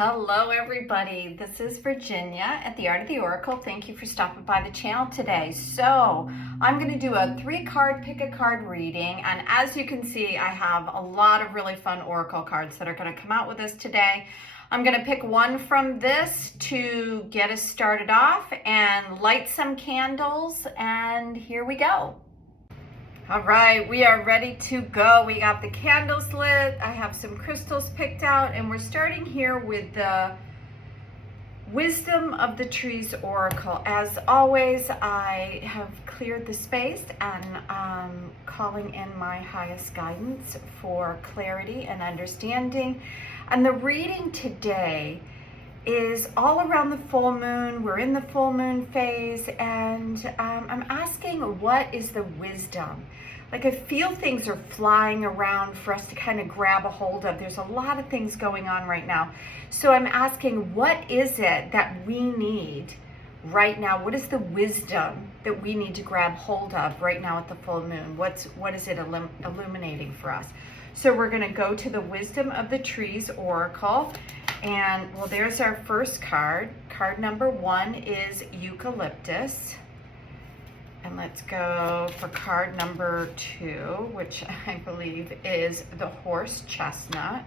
Hello everybody, this is Virginia at the Art of the Oracle. Thank you for stopping by the channel today. So I'm going to do a 3-card pick a card reading, and as you can see I have a lot of really fun Oracle cards that are going to come out with us today. I'm going to pick one from this to get us started off and light some candles, and here we go. All right, we are ready to go. We got the candles lit. I have some crystals picked out, and we're starting here with the Wisdom of the Trees Oracle. As always, I have cleared the space and I'm calling in my highest guidance for clarity and understanding. And the reading today is all around the full moon. We're in the full moon phase, and I'm asking, what is the wisdom? Like, I feel things are flying around for us to kind of grab a hold of. There's a lot of things going on right now. So I'm asking, what is it that we need right now? What is the wisdom that we need to grab hold of right now at the full moon? What is it illuminating for us? So we're going to go to the Wisdom of the Trees Oracle. And well, there's our first card. Card number 1 is Eucalyptus. And let's go for card number 2, which I believe is the Horse Chestnut.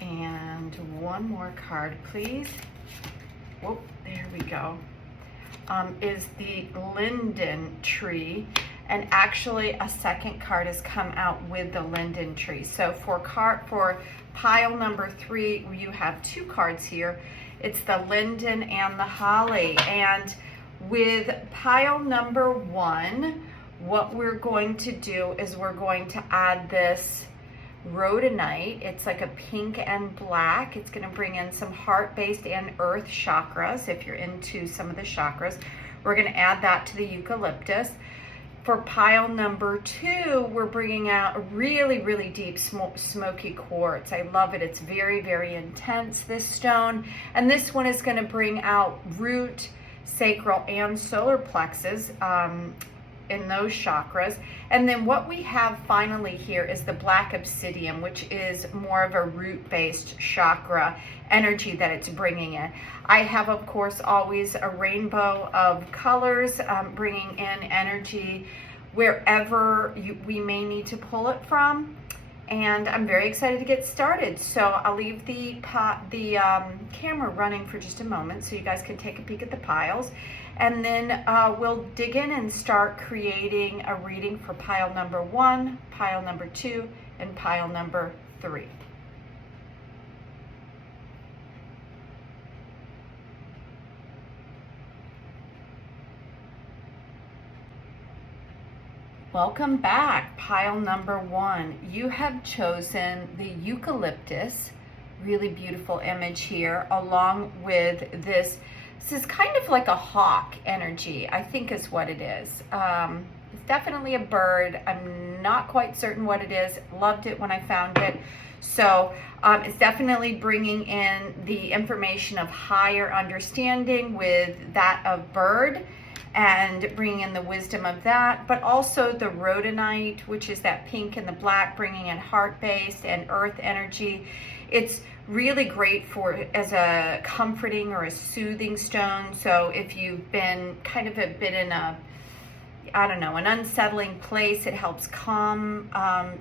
And one more card, please. Whoop, there we go. Is the Linden Tree. And actually a second card has come out with the Linden Tree. So for pile number 3, you have 2 cards here. It's the Linden and the Holly. And with pile number 1, what we're going to do is we're going to add this rhodonite. It's like a pink and black. It's going to bring in some heart-based and earth chakras. If you're into some of the chakras, we're going to add that to the eucalyptus. For pile number 2, we're bringing out a really, really deep smoky quartz. I love it. It's very, very intense, this stone. And this one is going to bring out root, sacral, and solar plexus in those chakras. And then what we have finally here is the black obsidian, which is more of a root-based chakra energy that it's bringing in. I have, of course, always a rainbow of colors bringing in energy wherever we may need to pull it from. And I'm very excited to get started. So I'll leave the camera running for just a moment so you guys can take a peek at the piles. And then we'll dig in and start creating a reading for pile number 1, pile number 2, and pile number 3. Welcome back. Pile number 1. You have chosen the eucalyptus, really beautiful image here, along with this. This is kind of like a hawk energy, I think is what it is. It's definitely a bird. I'm not quite certain what it is. Loved it when I found it. So it's definitely bringing in the information of higher understanding with that of bird, and bringing in the wisdom of that, but also the rhodonite, which is that pink and the black, bringing in heart-based and earth energy. It's really great as a comforting or a soothing stone. So if you've been kind of a bit in an unsettling place, it helps calm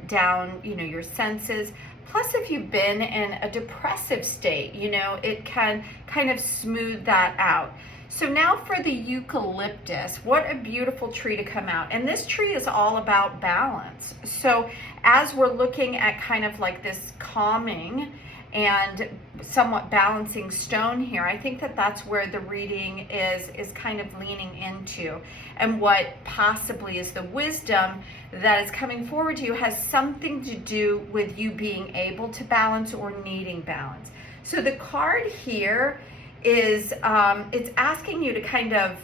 down, your senses. Plus, if you've been in a depressive state, it can kind of smooth that out. So now for the eucalyptus, what a beautiful tree to come out. And this tree is all about balance. So as we're looking at kind of like this calming and somewhat balancing stone here, I think that that's where the reading is kind of leaning into. And what possibly is the wisdom that is coming forward to you has something to do with you being able to balance or needing balance. So the card here is it's asking you to kind of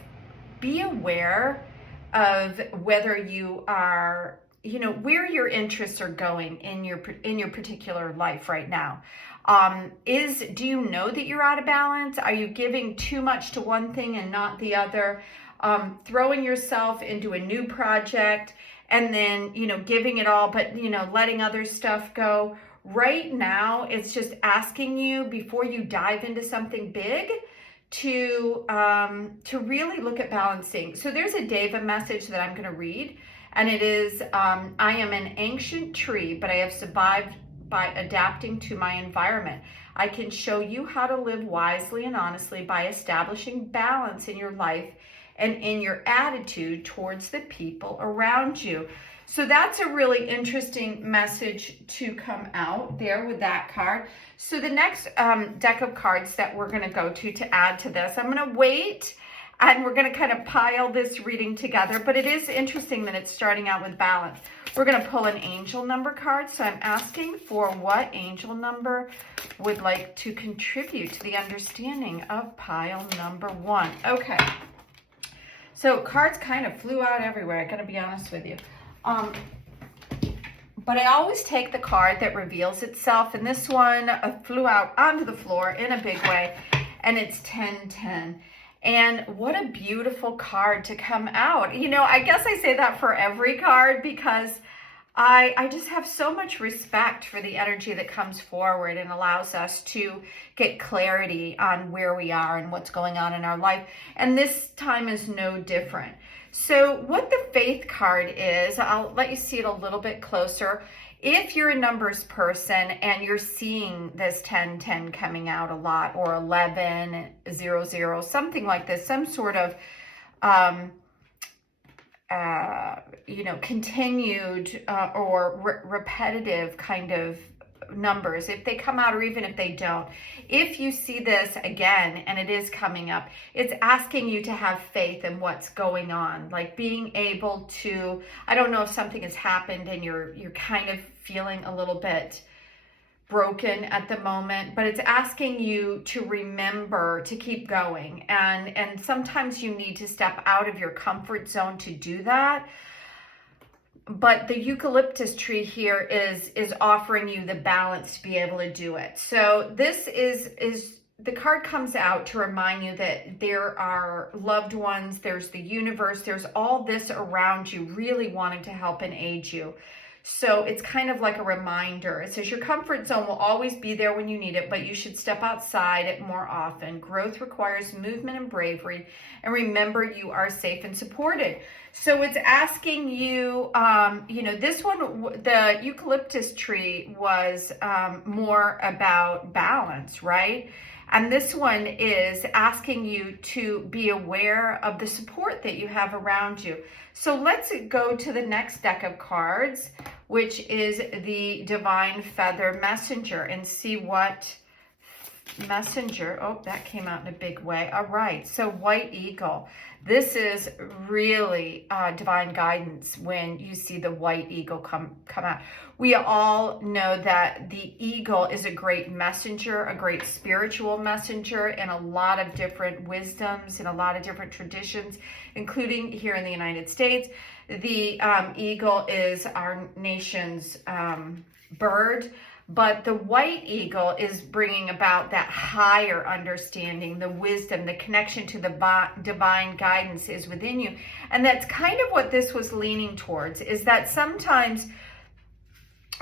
be aware of whether you are, where your interests are going in your particular life right now. Do you know that you're out of balance? Are you giving too much to one thing and not the other? Throwing yourself into a new project and then, giving it all, but, letting other stuff go. Right now, it's just asking you before you dive into something big to really look at balancing. So there's a Deva message that I'm going to read, and it is, I am an ancient tree, but I have survived by adapting to my environment. I can show you how to live wisely and honestly by establishing balance in your life and in your attitude towards the people around you. So that's a really interesting message to come out there with that card. So the next deck of cards that we're going to go to add to this, I'm going to wait and we're going to kind of pile this reading together. But it is interesting that it's starting out with balance. We're going to pull an angel number card. So I'm asking for what angel number would like to contribute to the understanding of pile number 1. Okay. So cards kind of flew out everywhere, I gotta be honest with you. But I always take the card that reveals itself, and this one flew out onto the floor in a big way, and it's 1010. And what a beautiful card to come out. You know, I guess I say that for every card because I just have so much respect for the energy that comes forward and allows us to get clarity on where we are and what's going on in our life. And this time is no different. So what the faith card is, I'll let you see it a little bit closer. If you're a numbers person and you're seeing this 1010 coming out a lot, or 1100, something like this, some sort of you know, continued or repetitive kind of numbers, if they come out or even if they don't. If you see this again and it is coming up, it's asking you to have faith in what's going on, like being able to, I don't know if something has happened and you're kind of feeling a little bit broken at the moment, but it's asking you to remember to keep going, and sometimes you need to step out of your comfort zone to do that. But the eucalyptus tree here is offering you the balance to be able to do it. So this is the card comes out to remind you that there are loved ones, there's the universe, there's all this around you really wanting to help and aid you. So it's kind of like a reminder. It says your comfort zone will always be there when you need it, but you should step outside it more often. Growth requires movement and bravery, and remember you are safe and supported. So it's asking you, you know, this one, the eucalyptus tree was more about balance, right? And this one is asking you to be aware of the support that you have around you. So let's go to the next deck of cards, which is the Divine Feather Messenger, and see what messenger, oh, that came out in a big way. All right, so White Eagle. This is really divine guidance when you see the white eagle come out. We all know that the eagle is a great messenger, a great spiritual messenger in a lot of different wisdoms, in a lot of different traditions, including here in the United States. The eagle is our nation's bird. But the white eagle is bringing about that higher understanding, the wisdom, the connection to the divine guidance is within you. And that's kind of what this was leaning towards, is that sometimes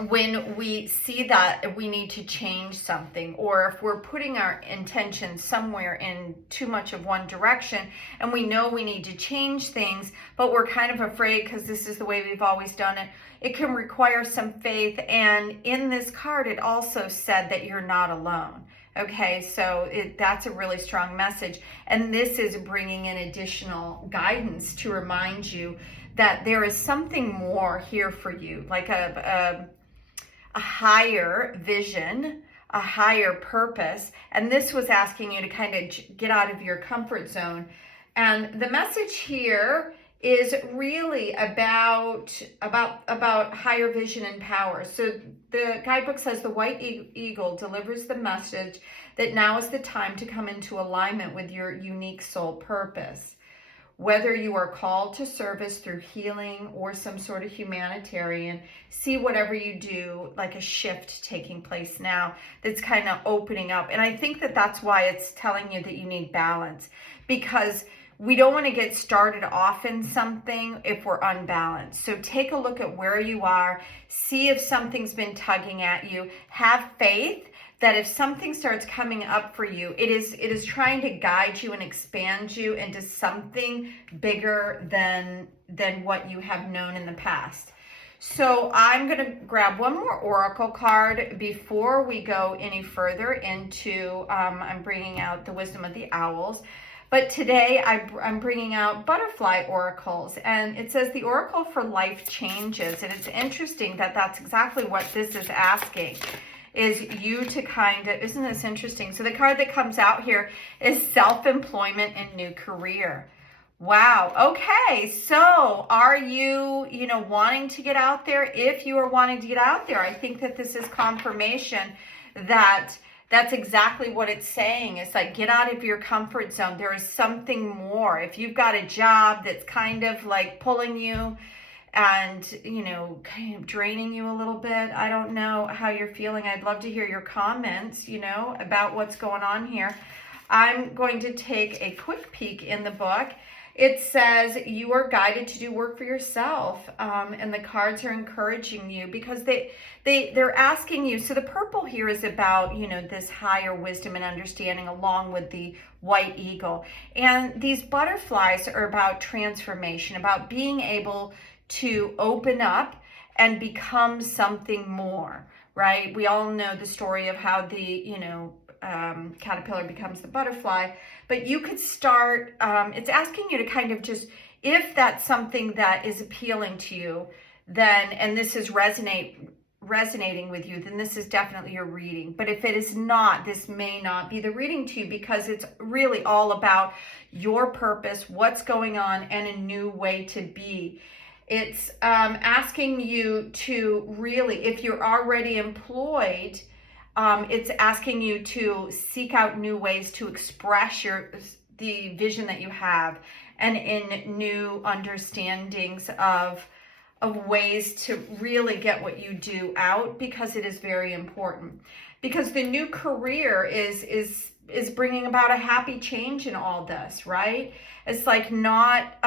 when we see that we need to change something, or if we're putting our intention somewhere in too much of one direction and we know we need to change things, but we're kind of afraid because this is the way we've always done it, it can require some faith. And in this card, it also said that you're not alone. Okay, so that's a really strong message. And this is bringing in additional guidance to remind you that there is something more here for you, like a higher vision, a higher purpose. And this was asking you to kind of get out of your comfort zone. And the message here is really about higher vision and power. So the guidebook says the white eagle delivers the message that now is the time to come into alignment with your unique soul purpose. Whether you are called to service through healing or some sort of humanitarian, see whatever you do like a shift taking place now that's kind of opening up. And I think that that's why it's telling you that you need balance, because we don't want to get started off in something if we're unbalanced. So take a look at where you are, see if something's been tugging at you. Have faith that if something starts coming up for you, it is trying to guide you and expand you into something bigger than what you have known in the past. So I'm going to grab one more oracle card before we go any further into, I'm bringing out the wisdom of the owls. But today I'm bringing out butterfly oracles, and it says the oracle for life changes. And it's interesting that that's exactly what this is asking, is you to kind of, isn't this interesting? So the card that comes out here is self-employment and new career. Wow. Okay. So are you, wanting to get out there? If you are wanting to get out there, I think that this is confirmation that that's exactly what it's saying. It's like, get out of your comfort zone. There is something more. If you've got a job that's kind of like pulling you and, kind of draining you a little bit, I don't know how you're feeling. I'd love to hear your comments, about what's going on here. I'm going to take a quick peek in the book. It says you are guided to do work for yourself, and the cards are encouraging you because they're asking you. So the purple here is about, this higher wisdom and understanding along with the white eagle. And these butterflies are about transformation, about being able to open up and become something more, right? We all know the story of how the, caterpillar becomes the butterfly, but you could start, it's asking you to kind of just, if that's something that is appealing to you, then, and this is resonating with you, then this is definitely your reading. But if it is not, this may not be the reading to you, because it's really all about your purpose, what's going on, and a new way to be. It's asking you to really, if you're already employed, it's asking you to seek out new ways to express the vision that you have, and in new understandings of ways to really get what you do out, because it is very important. Because the new career is bringing about a happy change in all this, right? It's like not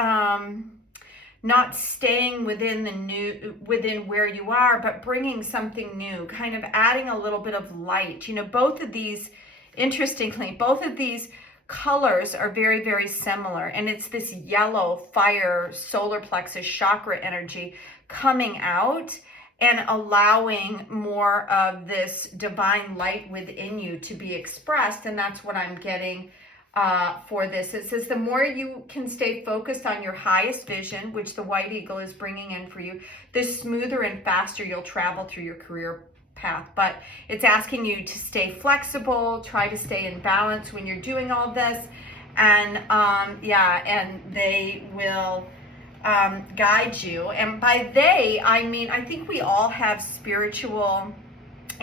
staying within where you are, but bringing something new, kind of adding a little bit of light. Both of these, interestingly, both of these colors are very, very similar. And it's this yellow fire solar plexus chakra energy coming out and allowing more of this divine light within you to be expressed. And that's what I'm getting for this. It says the more you can stay focused on your highest vision, which the white eagle is bringing in for you, the smoother and faster you'll travel through your career path. But it's asking you to stay flexible, try to stay in balance when you're doing all this, and and they will guide you. And by they, I mean, I think we all have spiritual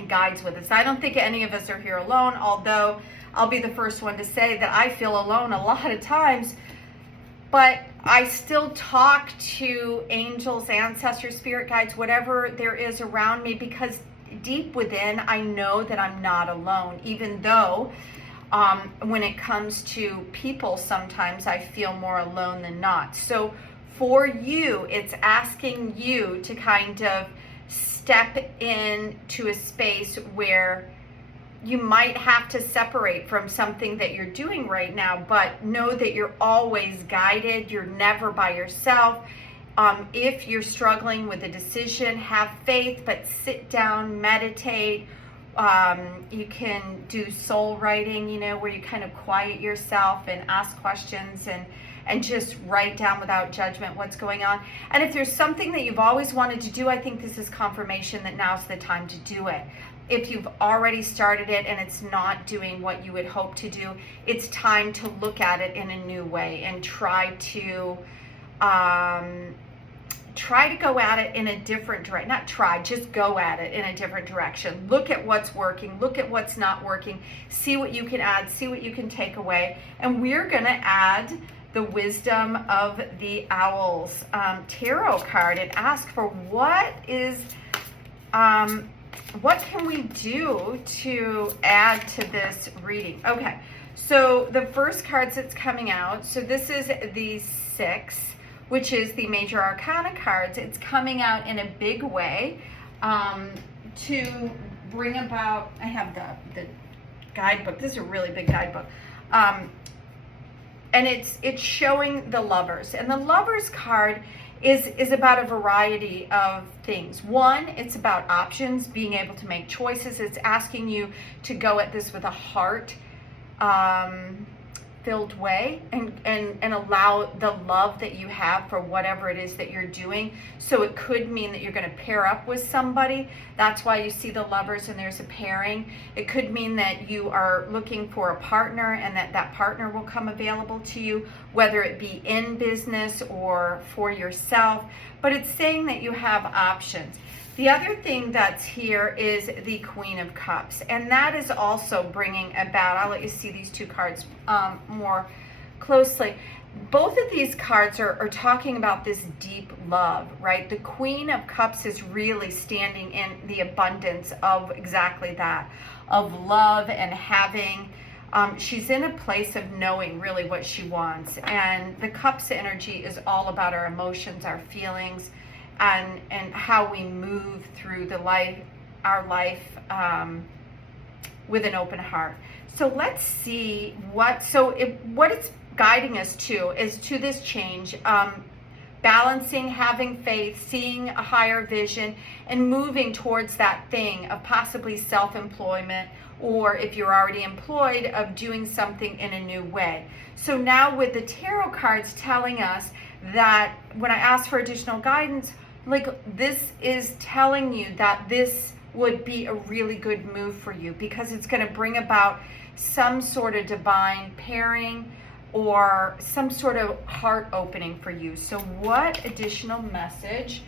guides with us. I don't think any of us are here alone, although I'll be the first one to say that I feel alone a lot of times, but I still talk to angels, ancestors, spirit guides, whatever there is around me, because deep within, I know that I'm not alone, even though when it comes to people, sometimes I feel more alone than not. So for you, it's asking you to kind of step into a space where you might have to separate from something that you're doing right now, but know that you're always guided. You're never by yourself. If you're struggling with a decision, have faith, but sit down, meditate. You can do soul writing, where you kind of quiet yourself and ask questions and just write down without judgment what's going on. And if there's something that you've always wanted to do, I think this is confirmation that now's the time to do it. If you've already started it and it's not doing what you would hope to do, it's time to look at it in a new way and try to go at it in a different direction. Not try, just go at it in a different direction. Look at what's working, look at what's not working, see what you can add, see what you can take away. And we're going to add the wisdom of the owls tarot card and ask for what can we do to add to this reading? Okay, So the first cards that's coming out, so this is the 6, which is the major arcana cards. It's coming out in a big way to bring about, I have the guidebook. This is a really big guidebook. And it's showing the Lovers. And the Lovers card is about a variety of things. One, it's about options, being able to make choices. It's asking you to go at this with a heart filled way and allow the love that you have for whatever it is that you're doing. So it could mean that you're going to pair up with somebody. That's why you see the Lovers and there's a pairing. It could mean that you are looking for a partner and that partner will come available to you, whether it be in business or for yourself. But it's saying that you have options. The other thing that's here is the Queen of Cups, and that is also bringing about, I'll let you see these two cards more closely. Both of these cards are talking about this deep love, right? The Queen of Cups is really standing in the abundance of exactly that, of love and having, she's in a place of knowing really what she wants. And the Cups energy is all about our emotions, our feelings, and how we move through our life with an open heart. So let's see what it's guiding us to is to this change, balancing, having faith, seeing a higher vision, and moving towards that thing of possibly self-employment, or if you're already employed, of doing something in a new way. So now with the tarot cards telling us that when I ask for additional guidance, like this is telling you that this would be a really good move for you because it's going to bring about some sort of divine pairing or some sort of heart opening for you. So what additional message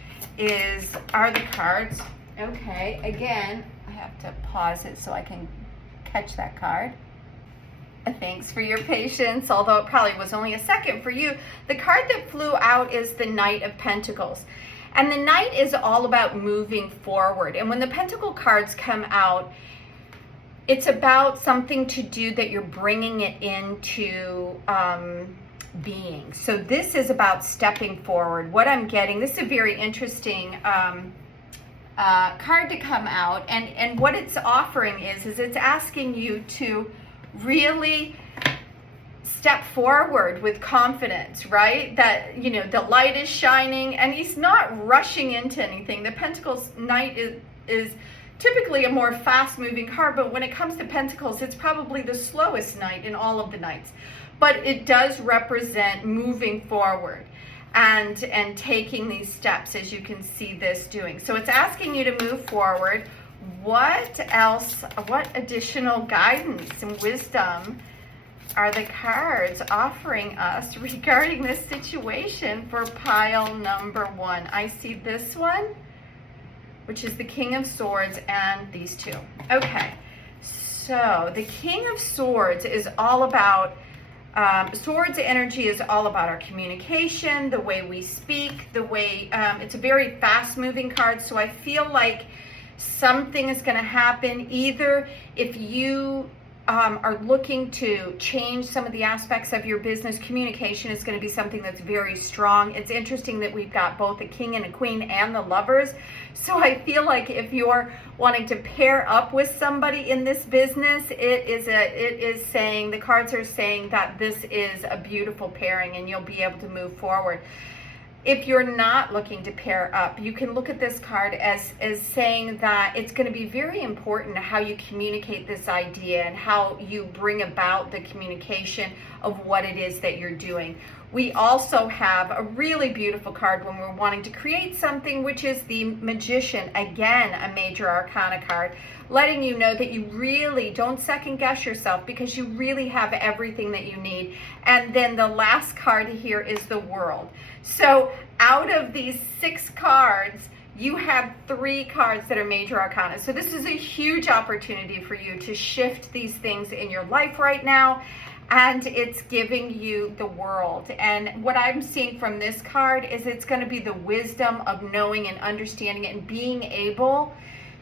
are the cards? Okay, again, I have to pause it so I can catch that card. Thanks for your patience, although it probably was only a second for you. The card that flew out is the Knight of Pentacles. And the Knight is all about moving forward. And when the Pentacle cards come out, it's about something to do that you're bringing it into being. So this is about stepping forward. What I'm getting, this is a very interesting card to come out. And what it's offering is it's asking you to really step forward with confidence, right? That, you know, the light is shining and he's not rushing into anything. The Pentacles Knight is typically a more fast-moving card, but when it comes to Pentacles, it's probably the slowest knight in all of the knights. But it does represent moving forward and taking these steps, as you can see this doing. So it's asking you to move forward. What else, what additional guidance and wisdom are the cards offering us regarding this situation for pile number 1? I see this one, which is the King of Swords, and these two. Okay, so the King of Swords is all about, Swords energy is all about our communication, the way we speak, the way, it's a very fast-moving card, so I feel like something is going to happen, either if you are looking to change some of the aspects of your business. Communication is going to be something that's very strong. It's interesting that we've got both a king and a queen and the Lovers. So I feel like if you're wanting to pair up with somebody in this business, it is saying, the cards are saying that this is a beautiful pairing and you'll be able to move forward. If you're not looking to pair up, you can look at this card as saying that it's going to be very important how you communicate this idea and how you bring about the communication of what it is that you're doing. We also have a really beautiful card when we're wanting to create something, which is the Magician, again, a major arcana card, letting you know that you really don't second guess yourself because you really have everything that you need. And then the last card here is the World. So out of these 6 cards, you have 3 cards that are major arcana. So this is a huge opportunity for you to shift these things in your life right now. And it's giving you the World. And what I'm seeing from this card is it's going to be the wisdom of knowing and understanding it and being able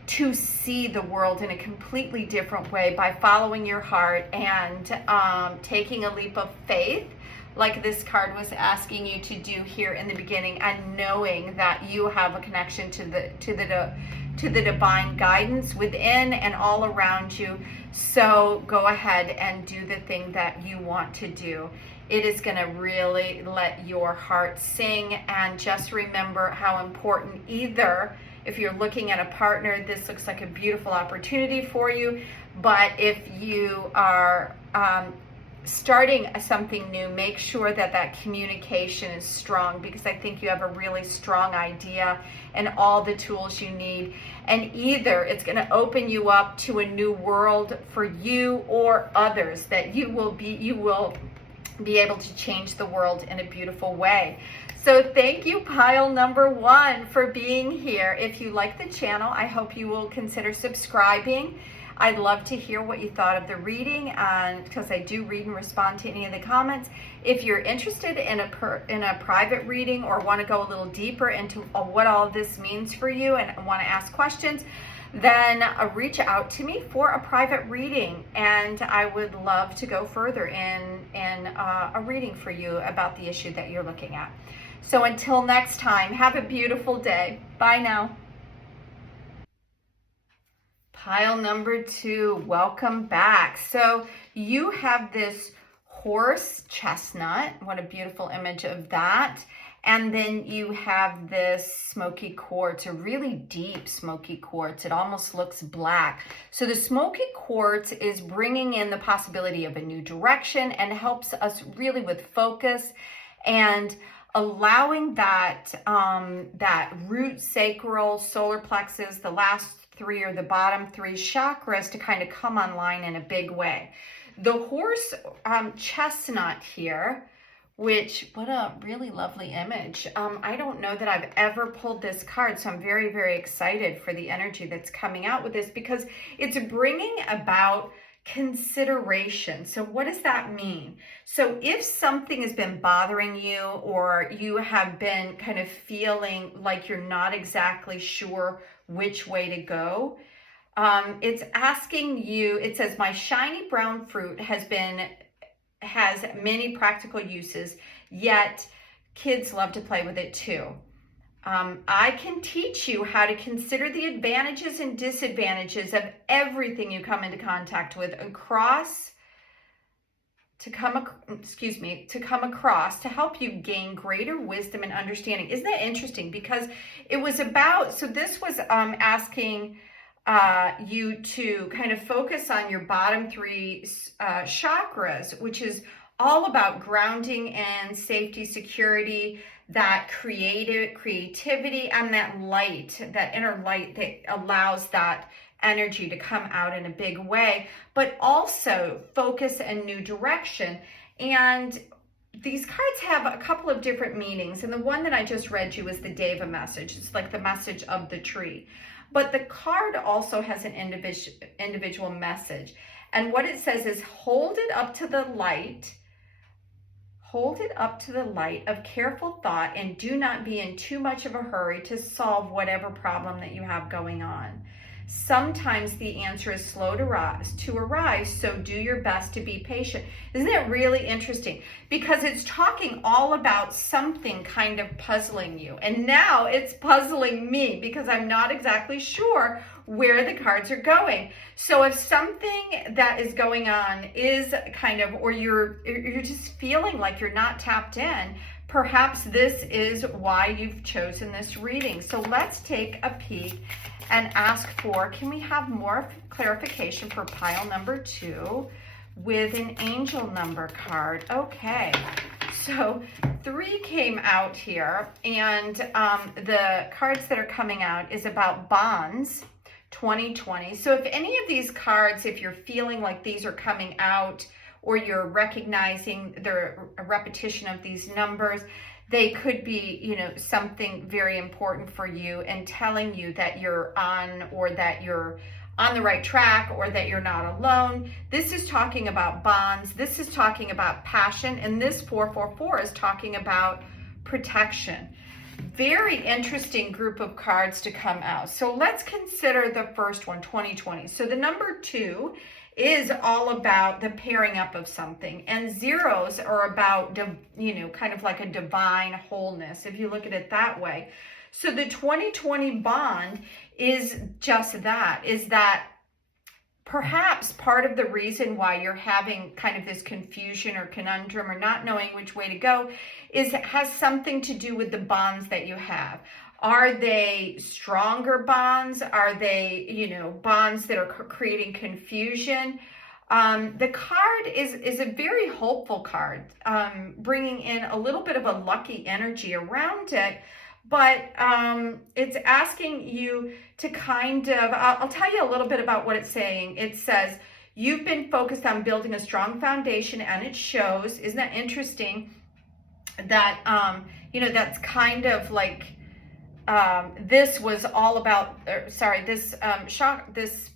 to see the world in a completely different way by following your heart and taking a leap of faith, like this card was asking you to do here in the beginning, and knowing that you have a connection to the divine guidance within and all around you. So go ahead and do the thing that you want to do. It is going to really let your heart sing. And just remember how important, either if you're looking at a partner, this looks like a beautiful opportunity for you. But if you are starting something new, make sure that that communication is strong, because I think you have a really strong idea and all the tools you need. And either it's going to open you up to a new world for you or others, that you will be able to change the world in a beautiful way. So thank you, pile number 1, for being here. If you like the channel, I hope you will consider subscribing. I'd love to hear what you thought of the reading, and because I do read and respond to any of the comments. If you're interested in a private reading, or want to go a little deeper into what all of this means for you and want to ask questions, then reach out to me for a private reading, and I would love to go further in a reading for you about the issue that you're looking at. So until next time, have a beautiful day. Bye now. Pile number 2, welcome back. So you have this horse chestnut. What a beautiful image of that. And then you have this smoky quartz, a really deep smoky quartz. It almost looks black. So the smoky quartz is bringing in the possibility of a new direction and helps us really with focus and allowing that, that root, sacral, solar plexus, the last 3 or the bottom 3 chakras to kind of come online in a big way. The horse chestnut here, which, what a really lovely image. I don't know that I've ever pulled this card, so I'm very, very excited for the energy that's coming out with this, because it's bringing about consideration. So what does that mean? So if something has been bothering you, or you have been kind of feeling like you're not exactly sure which way to go, it's asking you, it says, my shiny brown fruit has many practical uses, yet kids love to play with it too. I can teach you how to consider the advantages and disadvantages of everything you come into contact with to come across to help you gain greater wisdom and understanding. Isn't that interesting? Because it was about, so this was asking you to kind of focus on your bottom 3 chakras, which is all about grounding and safety, security, that creativity, and that light, that inner light that allows that energy to come out in a big way, but also focus and new direction. And these cards have a couple of different meanings, and the one that I just read you is the Deva message. It's like the message of the tree. But the card also has an individual message. And what it says is, hold it up to the light. Hold it up to the light of careful thought, and do not be in too much of a hurry to solve whatever problem that you have going on. Sometimes the answer is slow to arise, so do your best to be patient. Isn't that really interesting? Because it's talking all about something kind of puzzling you. And now it's puzzling me, because I'm not exactly sure where the cards are going. So if something that is going on is kind of, or you're just feeling like you're not tapped in, perhaps this is why you've chosen this reading. So let's take a peek and ask for, can we have more clarification for pile number 2 with an angel number card? Okay, so 3 came out here, and the cards that are coming out is about bonds 2020. So if any of these cards, if you're feeling like these are coming out, or you're recognizing the repetition of these numbers, they could be, you know, something very important for you and telling you that you're on, or that you're on the right track, or that you're not alone. This is talking about bonds. This is talking about passion. And this 444 is talking about protection. very interesting group of cards to come out. So let's consider the first one, 2020. So the number 2 is all about the pairing up of something, and zeros are about, you know, kind of like a divine wholeness, if you look at it that way. So the 2020 bond is just that, is that perhaps part of the reason why you're having kind of this confusion or conundrum or not knowing which way to go is it has something to do with the bonds that you have. Are they stronger bonds? Are they, you know, bonds that are creating confusion? The card is a very hopeful card, bringing in a little bit of a lucky energy around it. But it's asking you to kind of, I'll tell you a little bit about what it's saying. It says, you've been focused on building a strong foundation, and it shows. Isn't that interesting? That, you know, that's kind of like, this was all about, this this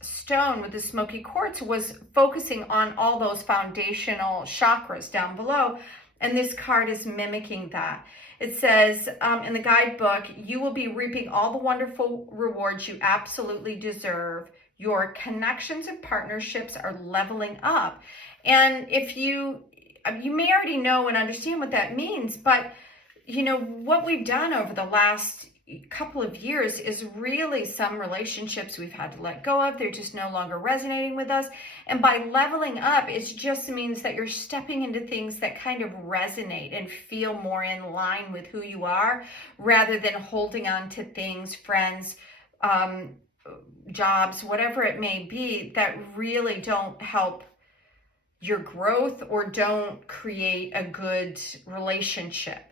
stone with the smoky quartz was focusing on all those foundational chakras down below. And this card is mimicking that. It says in the guidebook, you will be reaping all the wonderful rewards you absolutely deserve. Your connections and partnerships are leveling up. And if you may already know and understand what that means, but you know, what we've done over the last couple of years is really some relationships we've had to let go of. They're just no longer resonating with us. And by leveling up, it just means that you're stepping into things that kind of resonate and feel more in line with who you are, rather than holding on to things, friends, jobs, whatever it may be, that really don't help your growth or don't create a good relationship.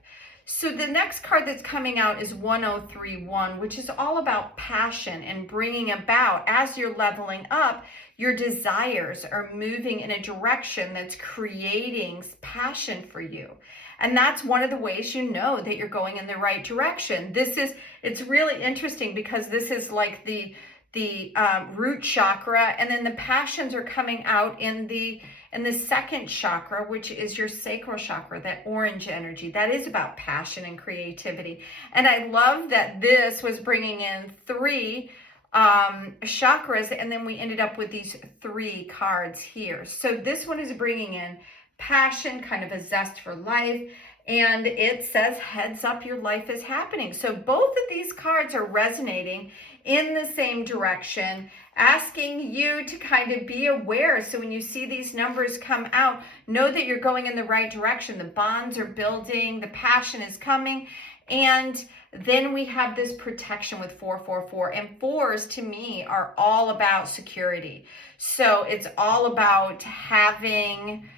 So the next card that's coming out is 1031, which is all about passion and bringing about, as you're leveling up, your desires are moving in a direction that's creating passion for you. And that's one of the ways you know that you're going in the right direction. It's really interesting because this is like the root chakra, and then the passions are coming out in the second chakra, which is your sacral chakra, that orange energy. That is about passion and creativity. And I love that this was bringing in 3 chakras, and then we ended up with these 3 cards here. So this one is bringing in passion, kind of a zest for life, and it says, heads up, your life is happening. So both of these cards are resonating in the same direction, asking you to kind of be aware. So when you see these numbers come out, know that you're going in the right direction. The bonds are building, the passion is coming, and then we have this protection with 444. And 4s to me are all about security. So it's all about having,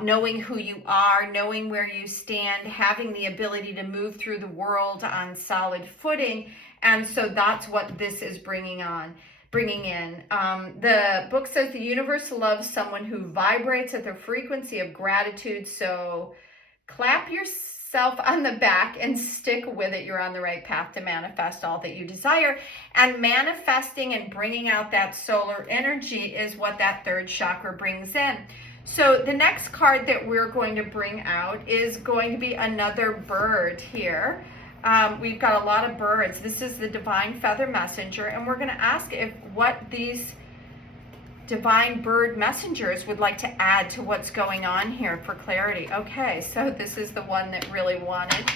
knowing who you are, knowing where you stand, having the ability to move through the world on solid footing. And so that's what this is bringing in. The book says the universe loves someone who vibrates at the frequency of gratitude. So clap yourself on the back and stick with it. You're on the right path to manifest all that you desire. And manifesting and bringing out that solar energy is what that 3rd chakra brings in. So the next card that we're going to bring out is going to be another bird here. We've got a lot of birds. This is the Divine Feather Messenger, and we're going to ask what these divine bird messengers would like to add to what's going on here for clarity. Okay, so this is the one that really wanted.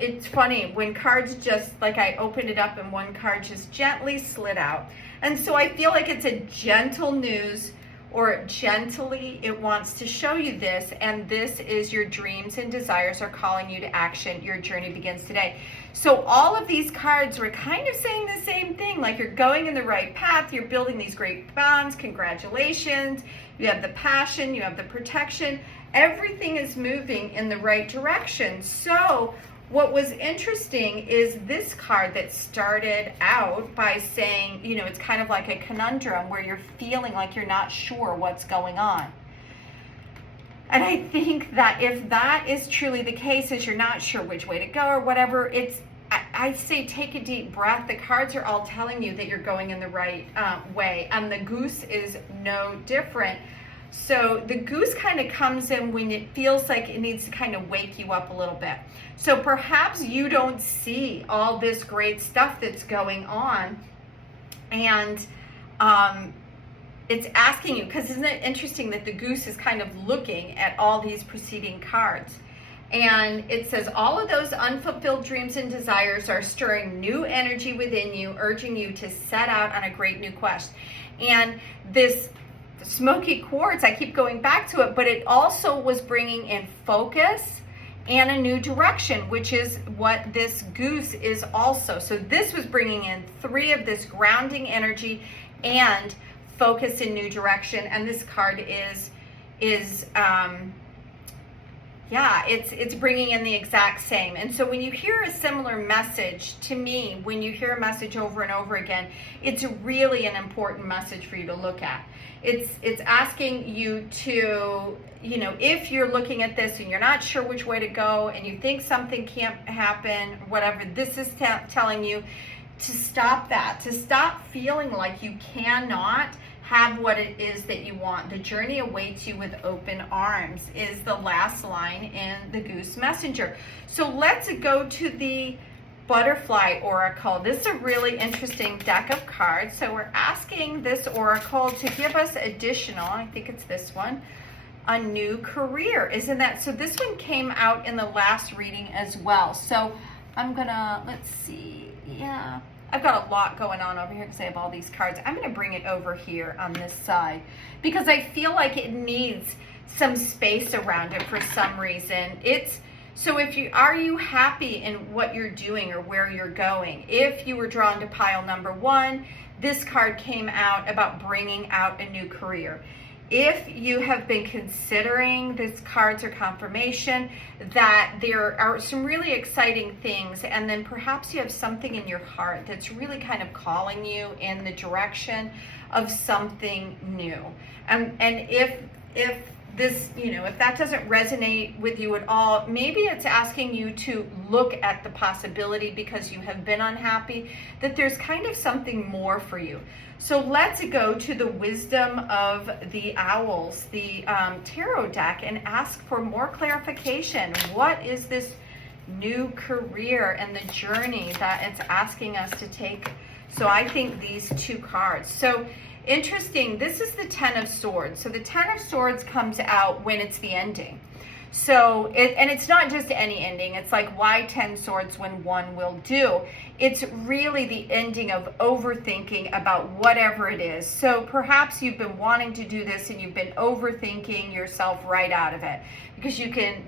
It's funny, when cards just, like I opened it up and one card just gently slid out. And so I feel like it's a gentle news, or gently it wants to show you this, and this is your dreams and desires are calling you to action. Your journey begins today. So all of these cards were kind of saying the same thing, like you're going in the right path, you're building these great bonds, congratulations, you have the passion, you have the protection, everything is moving in the right direction. So what was interesting is this card that started out by saying, you know, it's kind of like a conundrum where you're feeling like you're not sure what's going on. And I think that if that is truly the case, is you're not sure which way to go or whatever, I say take a deep breath. The cards are all telling you that you're going in the right way, and the goose is no different. So the goose kind of comes in when it feels like it needs to kind of wake you up a little bit. So perhaps you don't see all this great stuff that's going on, and it's asking you, because isn't it interesting that the goose is kind of looking at all these preceding cards? And it says, all of those unfulfilled dreams and desires are stirring new energy within you, urging you to set out on a great new quest. And this smoky quartz, I keep going back to it, but it also was bringing in focus and a new direction, which is what this goose is also. So this was bringing in 3 of this grounding energy and focus in new direction. And this card is yeah, it's bringing in the exact same. And so when you hear a similar message, to me, when you hear a message over and over again, it's really an important message for you to look at. It's asking you to, you know, if you're looking at this and you're not sure which way to go and you think something can't happen, whatever, this is telling you to stop that, to stop feeling like you cannot have what it is that you want. The journey awaits you with open arms is the last line in the Goose Messenger. So let's go to the Butterfly Oracle. This is a really interesting deck of cards. So we're asking this Oracle to give us additional, I think it's this one, a new career. Isn't that, so this one came out in the last reading as well. So I'm gonna, let's see, yeah. I've got a lot going on over here because I have all these cards. I'm going to bring it over here on this side because I feel like it needs some space around it for some reason. So if you, are you happy in what you're doing or where you're going? If you were drawn to pile number 1, this card came out about bringing out a new career. If you have been considering, these cards are confirmation that there are some really exciting things, and then perhaps you have something in your heart that's really kind of calling you in the direction of something new. And if this, you know, if that doesn't resonate with you at all, maybe it's asking you to look at the possibility, because you have been unhappy, that there's kind of something more for you. So let's go to the Wisdom of the Owls, the tarot deck, and ask for more clarification. What is this new career and the journey that it's asking us to take? So I think these 2 cards. So interesting, this is the 10 of Swords. So the 10 of Swords comes out when it's the ending. So, and it's not just any ending. It's like, why 10 swords when 1 will do? It's really the ending of overthinking about whatever it is. So perhaps you've been wanting to do this and you've been overthinking yourself right out of it. Because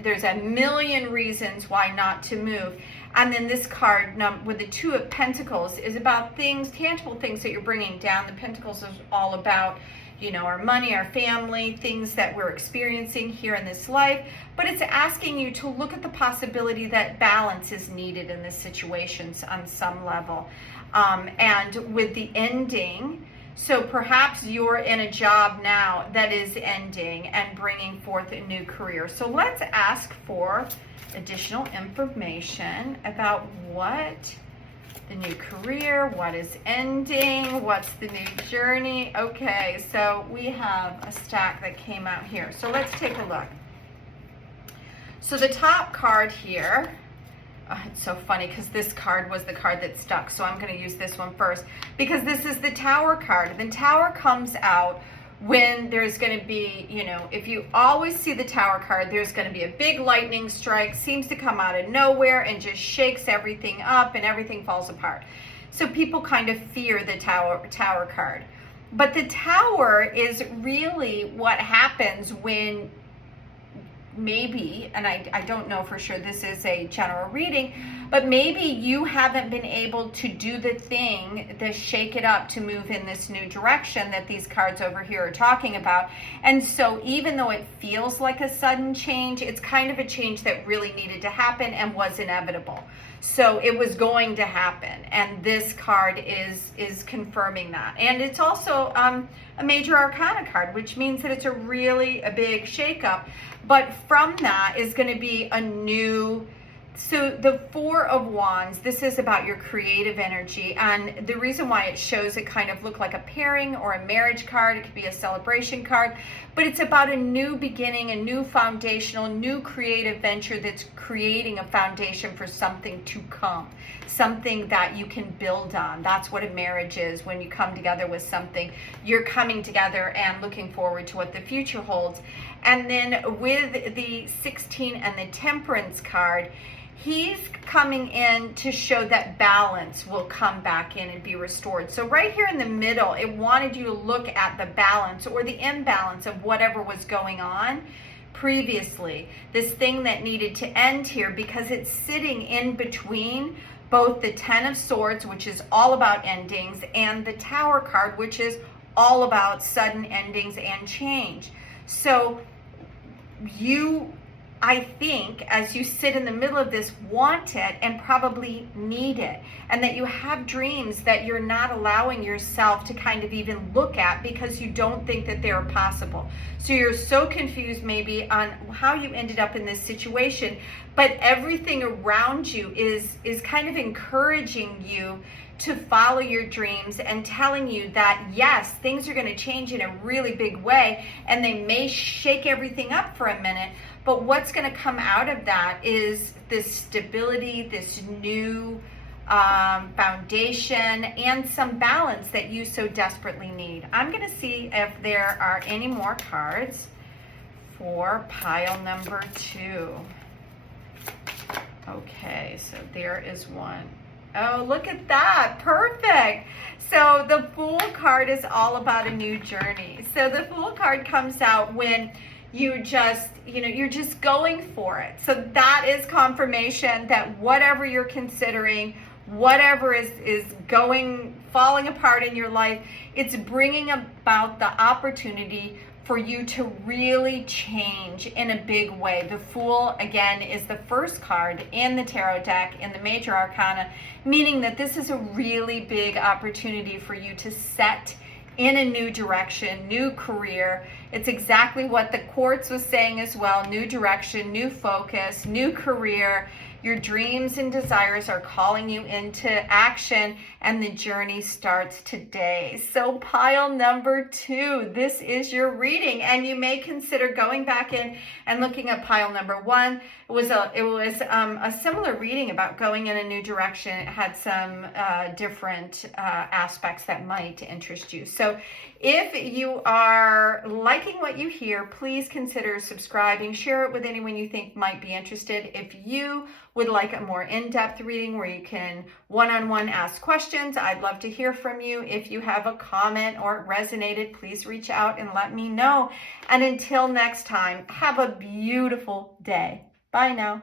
there's a million reasons why not to move. And then this card with the 2 of Pentacles is about things, tangible things that you're bringing down. The Pentacles is all about, you know, our money, our family, things that we're experiencing here in this life. But it's asking you to look at the possibility that balance is needed in this situation on some level. And with the ending, so perhaps you're in a job now that is ending and bringing forth a new career. So let's ask for additional information about what the new career, what is ending, what's the new journey. Okay, so we have a stack that came out here. So let's take a look. So the top card here, oh, it's so funny because this card was the card that stuck. So I'm going to use this one first because this is the Tower card. The Tower comes out when there's going to be, you know, if you always see the Tower card, there's going to be a big lightning strike, seems to come out of nowhere and just shakes everything up and everything falls apart. So people kind of fear the Tower card. But the Tower is really what happens when maybe, and I don't know for sure, this is a general reading, but maybe you haven't been able to do the thing, the shake it up to move in this new direction that these cards over here are talking about. And so even though it feels like a sudden change, it's kind of a change that really needed to happen and was inevitable. So it was going to happen, and this card is confirming that. And it's also a major arcana card, which means that it's a big shakeup. But from that is going to be a new So the Four of Wands, this is about your creative energy, and the reason why it shows it kind of look like a pairing or a marriage card, it could be a celebration card, but it's about a new beginning, a new foundational, new creative venture that's creating a foundation for something to come, something that you can build on. That's what a marriage is. When you come together with something, you're coming together and looking forward to what the future holds. And then with the 16 and the Temperance card, he's coming in to show that balance will come back in and be restored. So right here in the middle, it wanted you to look at the balance or the imbalance of whatever was going on previously. This thing that needed to end here, because it's sitting in between both the Ten of Swords, which is all about endings, and the Tower card, which is all about sudden endings and change. So you, I think, as you sit in the middle of this, want it and probably need it, and that you have dreams that you're not allowing yourself to kind of even look at because you don't think that they're possible. So you're so confused maybe on how you ended up in this situation, but everything around you is kind of encouraging you to follow your dreams and telling you that yes, things are going to change in a really big way, and they may shake everything up for a minute, but what's going to come out of that is this stability, this new foundation, and some balance that you so desperately need. I'm going to see if there are any more cards for pile number 2. Okay, so there is one. Oh, look at that. Perfect. So the Fool card is all about a new journey. So the Fool card comes out when you just, you're just going for it. So that is confirmation that whatever you're considering, whatever is falling apart in your life, it's bringing about the opportunity for you to really change in a big way. The Fool, again, is the first card in the tarot deck in the major arcana, meaning that this is a really big opportunity for you to set in a new direction, new career. It's exactly what the Quartz was saying as well. New direction, new focus, new career. Your dreams and desires are calling you into action, and the journey starts today. So pile number 2, this is your reading, and you may consider going back in and looking at pile number 1. It was a similar reading about going in a new direction. It had some different aspects that might interest you. So if you are liking what you hear, please consider subscribing. Share it with anyone you think might be interested. If you would like a more in-depth reading where you can one-on-one ask questions, I'd love to hear from you. If you have a comment or it resonated, please reach out and let me know. And until next time, have a beautiful day. Bye now.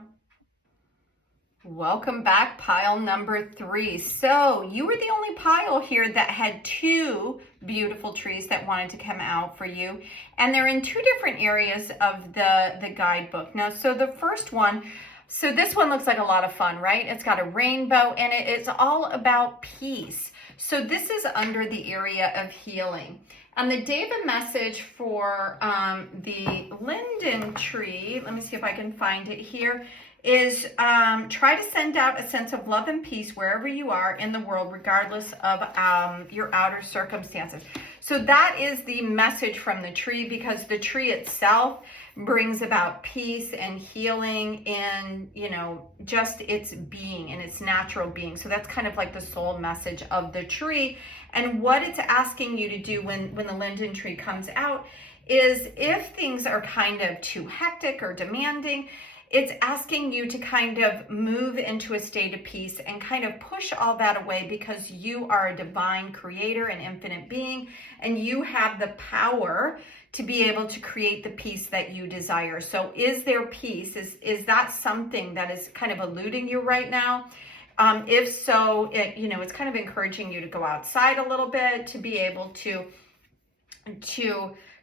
Welcome back, pile number 3. So you were the only pile here that had 2 beautiful trees that wanted to come out for you. And they're in 2 different areas of the guidebook. Now, so the first one, so this one looks like a lot of fun, right? It's got a rainbow and it's all about peace. So this is under the area of healing. And the David message for the linden tree, let me see if I can find it here, is try to send out a sense of love and peace wherever you are in the world, regardless of your outer circumstances. So that is the message from the tree, because the tree itself brings about peace and healing and, just its being and its natural being. So that's kind of like the soul message of the tree. And what it's asking you to do when the linden tree comes out is, if things are kind of too hectic or demanding, it's asking you to kind of move into a state of peace and kind of push all that away, because you are a divine creator, an infinite being, and you have the power to be able to create the peace that you desire. So is there peace? Is that something that is kind of eluding you right now? If so, it's kind of encouraging you to go outside a little bit, to be able to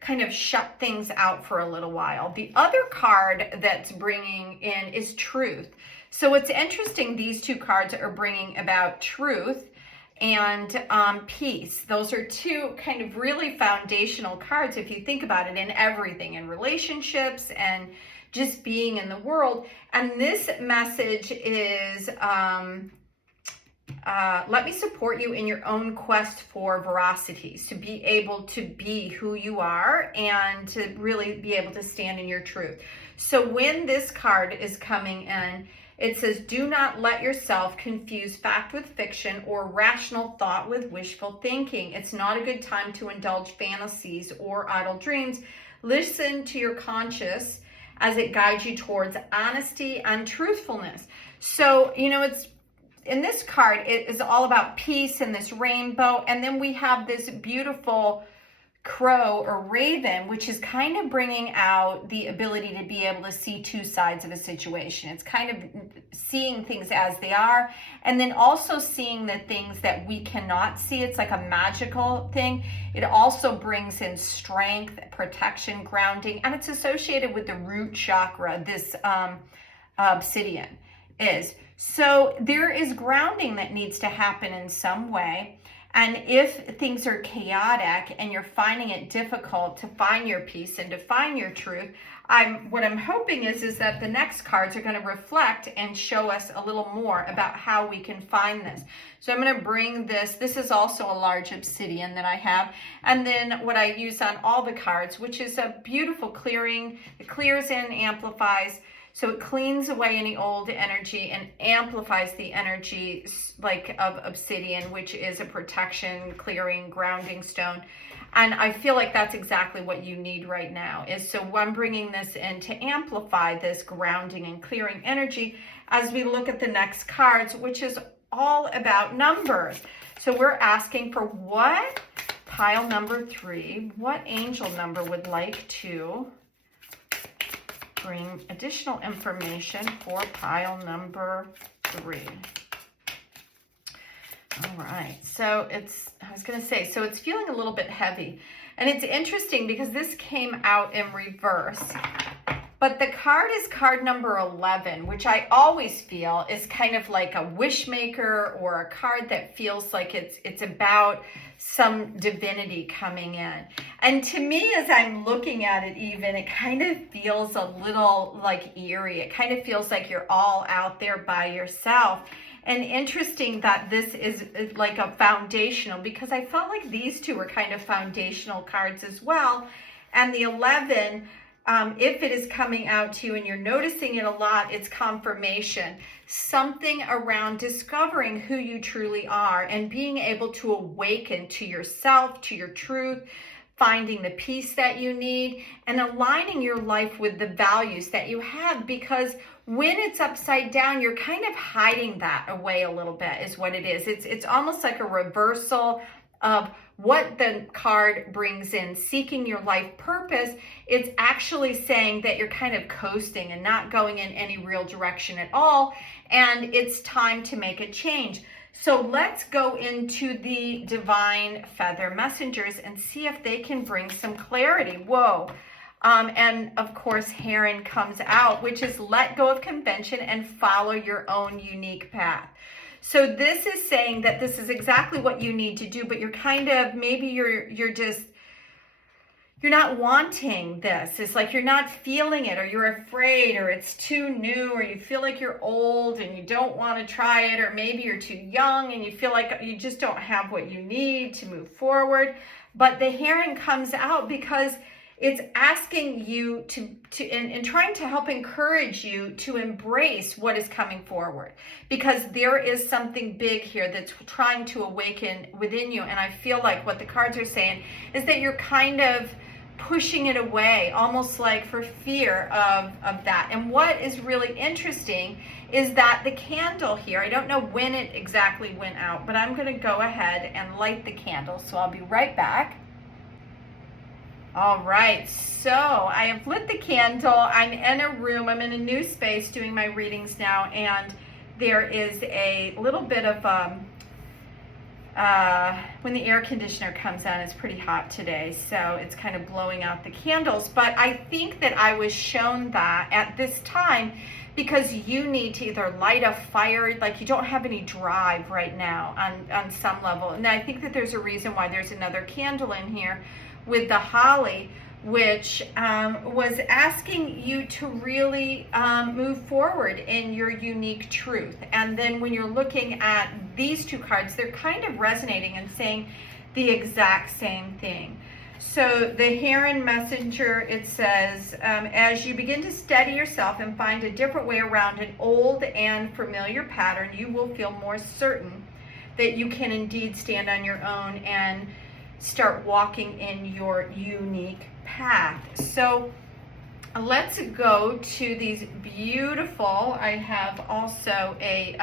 kind of shut things out for a little while. The other card that's bringing in is truth. So it's interesting, these 2 cards are bringing about truth and peace. Those are 2 kind of really foundational cards, if you think about it, in everything, in relationships and just being in the world. And this message is, let me support you in your own quest for veracity, to be able to be who you are and to really be able to stand in your truth. So when this card is coming in, it says, do not let yourself confuse fact with fiction or rational thought with wishful thinking. It's not a good time to indulge fantasies or idle dreams. Listen to your conscience as it guides you towards honesty and truthfulness. So, you know, it's in this card, it is all about peace and this rainbow. And then we have this beautiful crow or raven, which is kind of bringing out the ability to be able to see two sides of a situation. It's kind of seeing things as they are, and then also seeing the things that we cannot see. It's like a magical thing. It also brings in strength, protection, grounding, and it's associated with the root chakra, this obsidian is. So there is grounding that needs to happen in some way. And if things are chaotic and you're finding it difficult to find your peace and to find your truth, what I'm hoping is that the next cards are going to reflect and show us a little more about how we can find this. So I'm going to bring this. This is also a large obsidian that I have. And then what I use on all the cards, which is a beautiful clearing. It clears in, amplifies. So it cleans away any old energy and amplifies the energy like of obsidian, which is a protection, clearing, grounding stone. And I feel like that's exactly what you need right now. So I'm bringing this in to amplify this grounding and clearing energy as we look at the next cards, which is all about numbers. So we're asking for what pile number 3, what angel number would like to bring additional information for pile number 3. All right, so I was going to say, so it's feeling a little bit heavy. And it's interesting because this came out in reverse. But the card is card number 11, which I always feel is kind of like a wish maker or a card that feels like it's about some divinity coming in. And to me, as I'm looking at it even, it kind of feels a little like eerie. It kind of feels like you're all out there by yourself. And interesting that this is like a foundational, because I felt like these two were kind of foundational cards as well. And the 11, if it is coming out to you and you're noticing it a lot, it's confirmation. Something around discovering who you truly are and being able to awaken to yourself, to your truth, finding the peace that you need, and aligning your life with the values that you have. Because when it's upside down, you're kind of hiding that away a little bit is what it is. It's almost like a reversal of what the card brings in, seeking your life purpose. It's actually saying that you're kind of coasting and not going in any real direction at all, and it's time to make a change. So let's go into the divine feather messengers and see if they can bring some clarity. Whoa. And of course, Heron comes out, which is let go of convention and follow your own unique path. So this is saying that this is exactly what you need to do, but you're kind of, maybe you're not wanting this. It's like you're not feeling it, or you're afraid, or it's too new, or you feel like you're old and you don't want to try it, or maybe you're too young and you feel like you just don't have what you need to move forward. But the Heron comes out because it's asking you and trying to help encourage you to embrace what is coming forward, because there is something big here that's trying to awaken within you. And I feel like what the cards are saying is that you're kind of pushing it away, almost like for fear of that. And what is really interesting is that the candle here, I don't know when it exactly went out, but I'm going to go ahead and light the candle. So I'll be right back. All right, so I have lit the candle. I'm in a room, I'm in a new space doing my readings now, and there is a little bit of, when the air conditioner comes on, it's pretty hot today, so it's kind of blowing out the candles. But I think that I was shown that at this time because you need to either light a fire, like you don't have any drive right now on some level. And I think that there's a reason why there's another candle in here with the holly, which was asking you to really move forward in your unique truth. And then when you're looking at these two cards, they're kind of resonating and saying the exact same thing. So the Heron Messenger, it says, as you begin to steady yourself and find a different way around an old and familiar pattern, you will feel more certain that you can indeed stand on your own and start walking in your unique path. So let's go to these beautiful, I have also a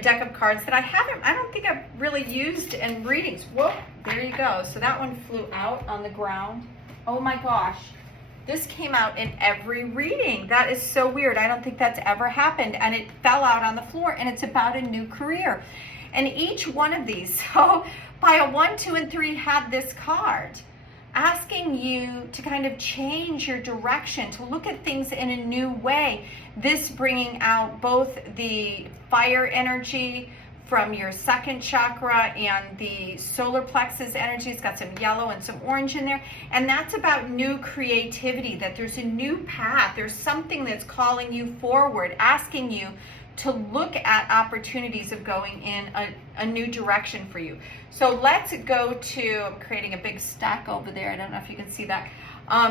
deck of cards that I don't think I've really used in readings. Whoa, there you go. So that one flew out on the ground. Oh my gosh. This came out in every reading. That is so weird. I don't think that's ever happened. And it fell out on the floor, and it's about a new career. And each one of these, so pile 1, 2, and 3 had this card asking you to kind of change your direction, to look at things in a new way. This bringing out both the fire energy from your second chakra and the solar plexus energy. It's got some yellow and some orange in there. And that's about new creativity, that there's a new path. There's something that's calling you forward, asking you to look at opportunities of going in a new direction for you. So let's go to, I'm creating a big stack over there. I don't know if you can see that.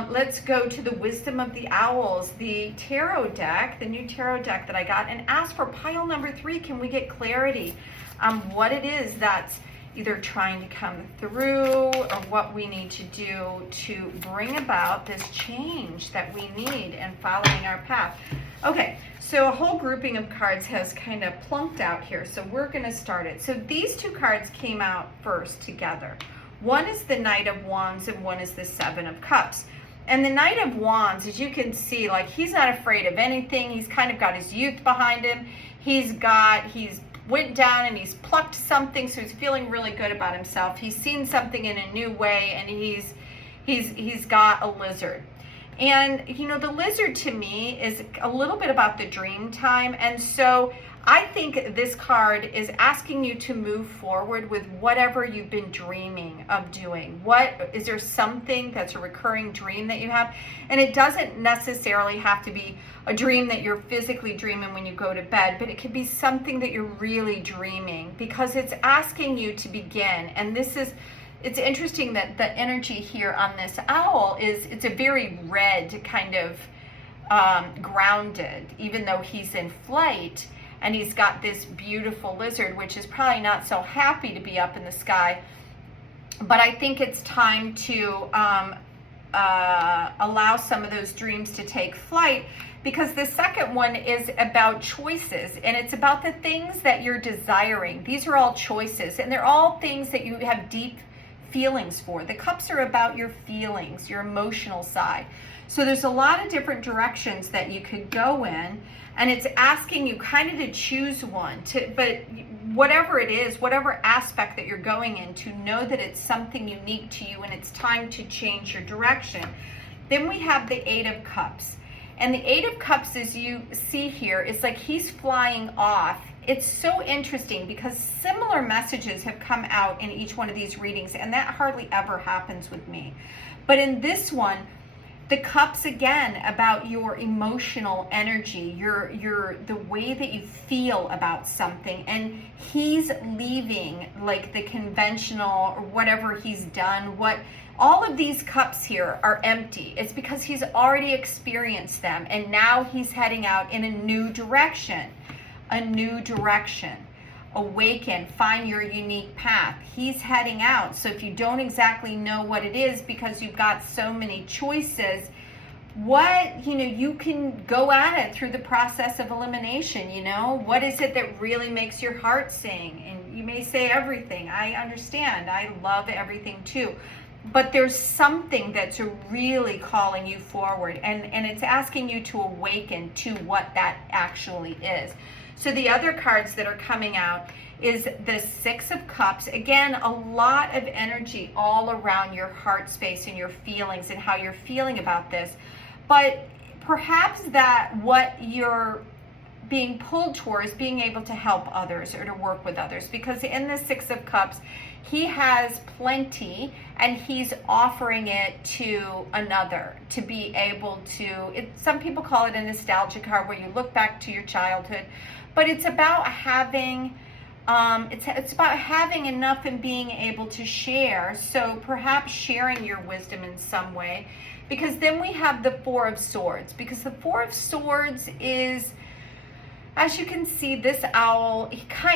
Let's go to the Wisdom of the Owls, the tarot deck, the new tarot deck that I got, and ask for pile number 3. Can we get clarity on what it is that's either trying to come through or what we need to do to bring about this change that we need in following our path. Okay, so a whole grouping of cards has kind of plunked out here, so we're going to start it. So these two cards came out first together. One is the Knight of Wands and one is the Seven of Cups. And the Knight of Wands, as you can see, like, he's not afraid of anything. He's kind of got his youth behind him. He's went down and he's plucked something, so he's feeling really good about himself. He's seen something in a new way, and he's got a lizard. And, you know, the lizard to me is a little bit about the dream time. And so I think this card is asking you to move forward with whatever you've been dreaming of doing. Is there something that's a recurring dream that you have? And it doesn't necessarily have to be a dream that you're physically dreaming when you go to bed, but it could be something that you're really dreaming, because it's asking you to begin. And it's interesting that the energy here on this owl it's a very red kind of grounded, even though he's in flight. And he's got this beautiful lizard, which is probably not so happy to be up in the sky. But I think it's time to allow some of those dreams to take flight, because the second one is about choices, and it's about the things that you're desiring. These are all choices, and they're all things that you have deep feelings for. The cups are about your feelings, your emotional side. So there's a lot of different directions that you could go in. And it's asking you kind of to choose one, but whatever it is, whatever aspect that you're going in, to know that it's something unique to you and it's time to change your direction. Then we have the Eight of Cups. And the Eight of Cups, as you see here, is like he's flying off. It's so interesting because similar messages have come out in each one of these readings, and that hardly ever happens with me. But in this one, the cups again about your emotional energy, the way that you feel about something, and he's leaving like the conventional or whatever he's done. All of these cups here are empty. It's because he's already experienced them, and now he's heading out in a new direction. Awaken, find your unique path. He's heading out. So if you don't exactly know what it is because you've got so many choices, you can go at it through the process of elimination. What is it that really makes your heart sing? And you may say everything. I understand. I love everything too. But there's something that's really calling you forward, and it's asking you to awaken to what that actually is. So the other cards that are coming out is the Six of Cups. Again, a lot of energy all around your heart space and your feelings and how you're feeling about this. But perhaps that what you're being pulled towards being able to help others or to work with others, because in the Six of Cups, he has plenty and he's offering it to another to be able to, some people call it a nostalgia card where you look back to your childhood, but it's about having, it's about having enough and being able to share. So perhaps sharing your wisdom in some way, because then we have the Four of Swords, because the Four of Swords is, as you can see, this owl,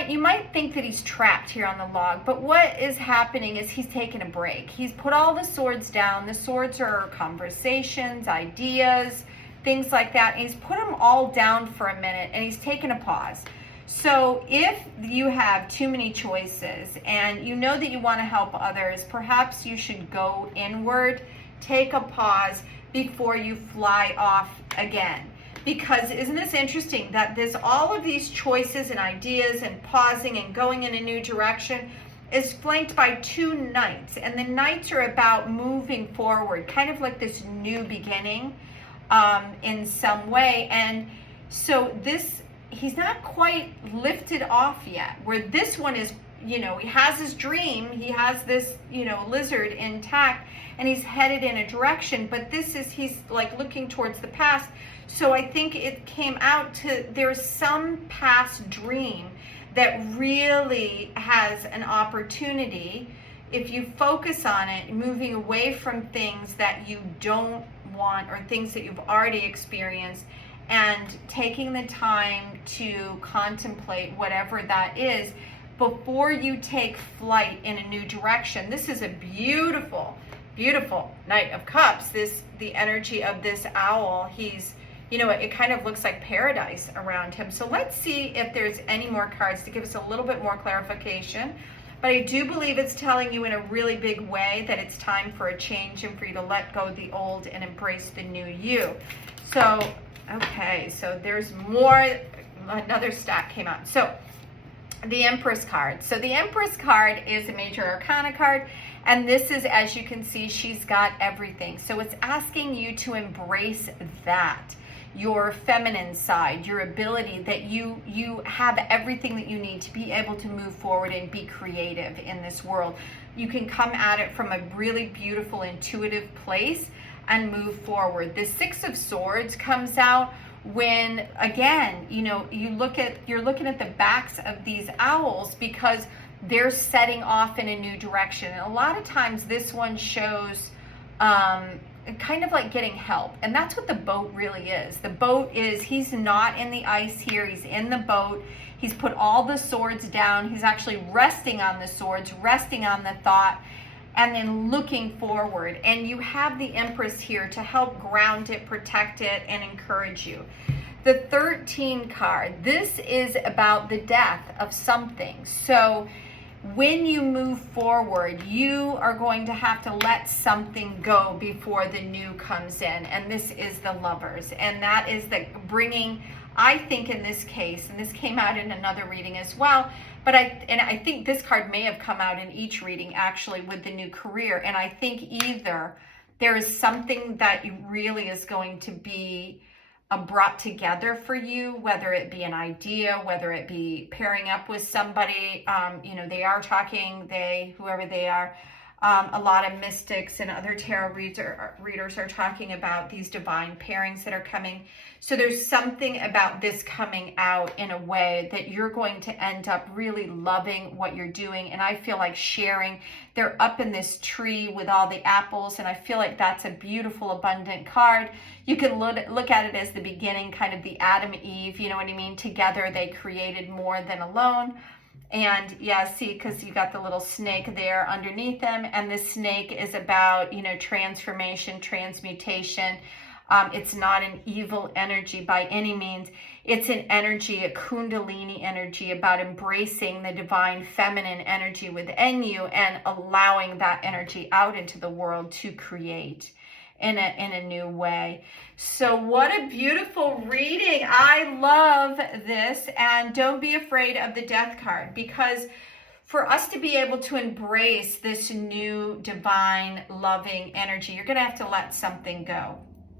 you might think that he's trapped here on the log, but what is happening is he's taking a break. He's put all the swords down. The swords are conversations, ideas, things like that. And he's put them all down for a minute and he's taken a pause. So if you have too many choices and you know that you want to help others, perhaps you should go inward, take a pause before you fly off again. Because isn't this interesting that all of these choices and ideas and pausing and going in a new direction is flanked by two knights. And the knights are about moving forward, kind of like this new beginning in some way. And so he's not quite lifted off yet, where this one is, he has his dream, he has this, lizard intact, and he's headed in a direction, but he's like looking towards the past. So I think it came out to, there's some past dream that really has an opportunity, if you focus on it, moving away from things that you don't want or things that you've already experienced, and taking the time to contemplate whatever that is before you take flight in a new direction. This is a beautiful, beautiful Knight of Cups. The energy of this owl, it kind of looks like paradise around him. So let's see if there's any more cards to give us a little bit more clarification. But I do believe it's telling you in a really big way that it's time for a change and for you to let go of the old and embrace the new you. So, okay, so there's more, another stack came out. So the Empress card. So the Empress card is a major arcana card. And this is, as you can see, she's got everything. So it's asking you to embrace that. Your feminine side, your ability that you have everything that you need to be able to move forward and be creative in this world. You can come at it from a really beautiful, intuitive place and move forward. The Six of Swords comes out when, again, you're looking at the backs of these owls because they're setting off in a new direction. And a lot of times this one shows kind of like getting help. And that's what the boat really is. The boat is, he's not in the ice here. He's in the boat. He's put all the swords down. He's actually resting on the swords, resting on the thought, and then looking forward. And you have the Empress here to help ground it, protect it, and encourage you. The 13 card, this is about the death of something. So when you move forward, you are going to have to let something go before the new comes in. And this is the Lovers. And that is bringing, I think in this case, and this came out in another reading as well, but I think this card may have come out in each reading actually with the new career. And I think either there is something that really is going to be brought together for you, whether it be an idea, whether it be pairing up with somebody, they are talking, whoever they are, a lot of mystics and other tarot readers are talking about these divine pairings that are coming. So there's something about this coming out in a way that you're going to end up really loving what you're doing. And I feel like sharing. They're up in this tree with all the apples, and I feel like that's a beautiful, abundant card. You can look at it as the beginning, kind of the Adam Eve, you know what I mean? Together they created more than alone. And yeah, see, because you got the little snake there underneath them, and the snake is about, transformation, transmutation. It's not an evil energy by any means. It's an energy, a kundalini energy, about embracing the divine feminine energy within you and allowing that energy out into the world to create in a new way. So what a beautiful reading. I love this. And don't be afraid of the Death card, because for us to be able to embrace this new divine loving energy, you're going to have to let something go.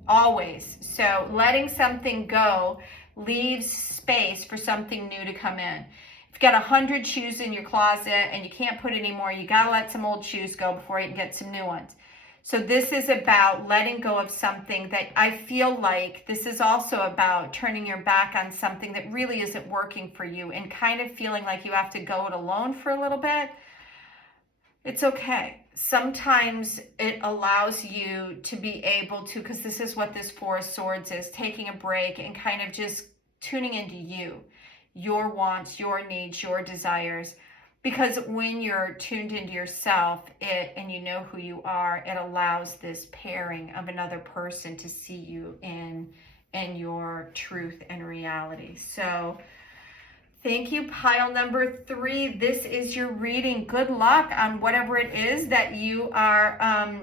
Always. So letting something go leaves space for something new to come in. If you've got 100 shoes in your closet and you can't put any more, you got to let some old shoes go before you can get some new ones. So this is about letting go of something that I feel like this is also about turning your back on something that really isn't working for you and kind of feeling like you have to go it alone for a little bit. It's okay. Sometimes it allows you to be able to, because this is what this Four of Swords is, taking a break and kind of just tuning into you, your wants, your needs, your desires. Because when you're tuned into yourself and you know who you are, it allows this pairing of another person to see you in your truth and reality. So thank you, pile number 3. This is your reading. Good luck on whatever it is that you are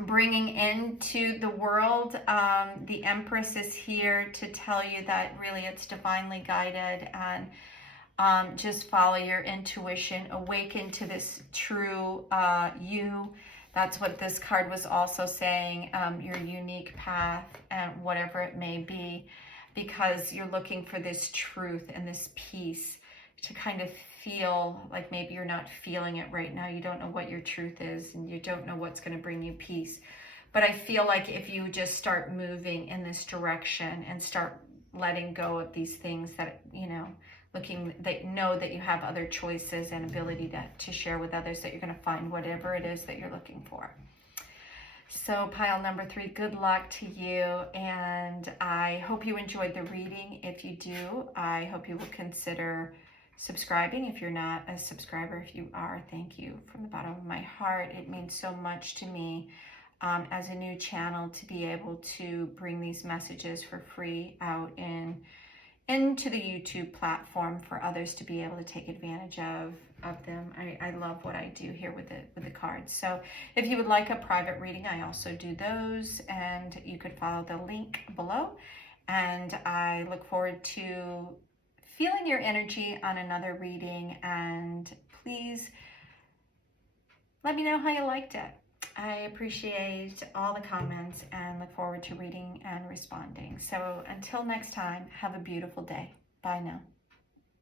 bringing into the world. The Empress is here to tell you that really it's divinely guided, and just follow your intuition, awaken to this true you. That's what this card was also saying, your unique path, and whatever it may be, because you're looking for this truth and this peace to kind of feel like maybe you're not feeling it right now. You don't know what your truth is, and you don't know what's going to bring you peace. But I feel like if you just start moving in this direction and start letting go of these things that, you know, know that you have other choices and ability to share with others, that you're going to find whatever it is that you're looking for. So pile number 3, good luck to you, and I hope you enjoyed the reading. If you do, I hope you will consider subscribing. If you're not a subscriber, if you are, thank you from the bottom of my heart. It means so much to me as a new channel to be able to bring these messages for free out into the YouTube platform for others to be able to take advantage of them. I love what I do here with the cards. So if you would like a private reading, I also do those, and you could follow the link below. And I look forward to feeling your energy on another reading, and please let me know how you liked it. I appreciate all the comments and look forward to reading and responding. So until next time, have a beautiful day. Bye now.